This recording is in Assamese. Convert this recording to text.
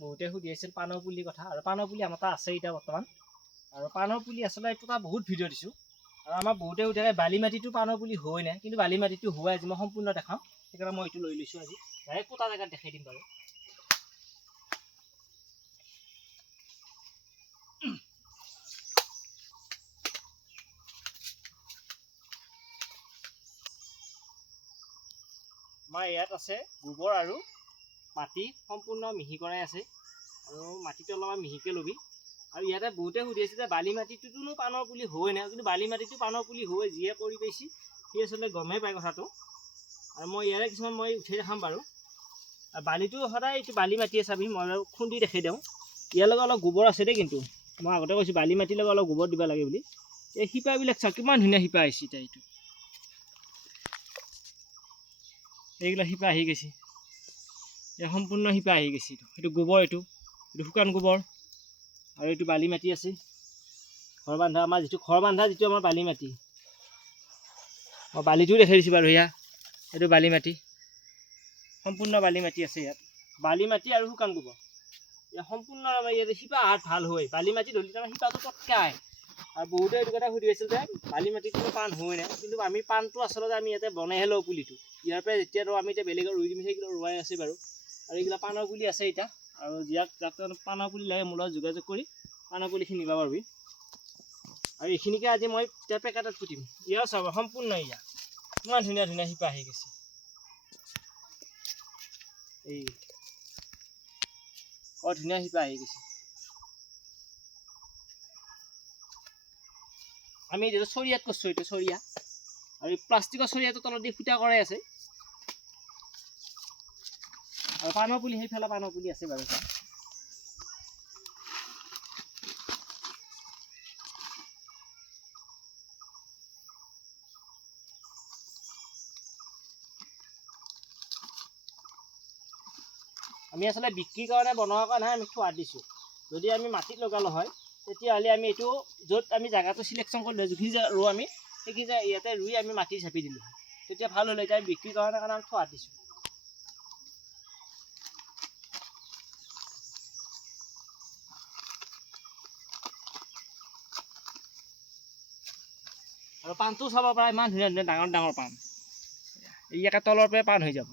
বহুতে সুধি আছিল পাণৰ পুলিৰ কথা আৰু পাণৰ পুলি আমাৰ তাত আছে এতিয়া বৰ্তমান আৰু পাণৰ পুলি আচলতে এইটো এটা বহুত ভিডিঅ' দিছোঁ আৰু আমাৰ বহুতে সুধে বালি মাটিটো পাণৰ পুলি হয় নাই কিন্তু বালি মাটিটো হয় আজি মই সম্পূৰ্ণ দেখাম সেইকাৰণে মই এইটো লৈ লৈছোঁ আজি ডাইৰেক্ট পোতা জেগাত দেখাই দিম বাৰু আমাৰ ইয়াত আছে গোবৰ আৰু মাটি সম্পূৰ্ণ মিহি কৰাই আছে আৰু মাটিটো অলপমান মিহিকৈ ল'বি আৰু ইয়াতে বহুতে সুধি আছে যে বালি মাটিটোনো পাণৰ পুলি হয় নাই কিন্তু বালি মাটিটো পাণৰ পুলি হয় যিয়ে কৰি পাইছে সি আচলতে গমেই পায় কথাটো আৰু মই ইয়াৰে কিছুমান মই উঠাই দেখাম বাৰু আৰু বালিটো সদায় এইটো বালি মাটিয়ে চাবি মই খুন্দি দেখাই দিওঁ ইয়াৰ লগত অলপ গোবৰ আছে দেই কিন্তু মই আগতে কৈছোঁ বালি মাটিৰ লগত অলপ গোবৰ দিব লাগে বুলি এই শিপাবিলাক চাওক কিমান ধুনীয়া শিপা আহিছে এতিয়া এইটো এইগিলা শিপা আহি গৈছে এই সম্পূৰ্ণ শিপা আহি গৈছে এইটো গোবৰ এইটো শুকান গোবৰ আৰু এইটো বালি মাটি আছে ঘৰ বান্ধা আমাৰ যিটো ঘৰ বান্ধা যিটো আমাৰ বালি মাটি মই বালিটোও দেখাই দিছোঁ বাৰু এয়া এইটো বালি মাটি সম্পূৰ্ণ বালি মাটি আছে ইয়াত বালি মাটি আৰু শুকান গোবৰ ইয়াত সম্পূৰ্ণ আমাৰ ইয়াতে শিপা আহাত ভাল হয় বালি মাটি ধৰিলে আমাৰ শিপাটো পটকৈ আহে আৰু বহুতে এইটো কথা সুধি আছিল যে বালি মাটিটো পাণ হয় নাই কিন্তু আমি পাণটো আচলতে আমি ইয়াতে বনাইহে লওঁ পুলিটো ইয়াৰ পৰা যেতিয়া আমি এতিয়া বেলেগত ৰুই দিম সেইগুলো ৰুৱাই আছে বাৰু আৰু এইগিলা পাণৰ পুলি আছে এতিয়া আৰু যাক পাণৰ পুলি লাগে মোৰ লগত যোগাযোগ কৰি পাণৰ পুলিখিনি নিব পাৰিবি আৰু এইখিনিকে আজি মই এতিয়া পেকেটত পুতিম ইয়াৰ চাব সম্পূৰ্ণ ইয়া ইমান ধুনীয়া ধুনীয়া শিপা আহি গৈছে এই বৰ ধুনীয়া শিপা আহি গৈছে আমি এইটো চৰিয়াত কৰিছোঁ এইটো চৰিয়া আৰু এই প্লাষ্টিকৰ চৰিয়াটো তলত দি ফুটা কৰাই আছে আৰু পাণৰ পুলি সেইফালে পাণৰ পুলি আছে বাৰু আমি আচলতে বিক্ৰীৰ কাৰণে বনোৱাৰ কাৰণেহে আমি থোৱা দিছোঁ যদি আমি মাটিত লগালোঁ হয় তেতিয়াহ'লে আমি এইটো য'ত আমি জেগাটো চিলেকশ্যন কৰিলোঁ যিখিনি ৰুওঁ আমি সেইখিনি ইয়াতে ৰুই আমি মাটি চাপি দিলোঁ তেতিয়া ভাল হ'লে এতিয়া আমি বিক্ৰীৰ কাৰণে আমি থোৱা দিছোঁ আৰু পাণটোও চাব পৰা ইমান ধুনীয়া ধুনীয়া ডাঙৰ ডাঙৰ পাণ ইয়াকে তলৰ পৰা পাণ হৈ যাব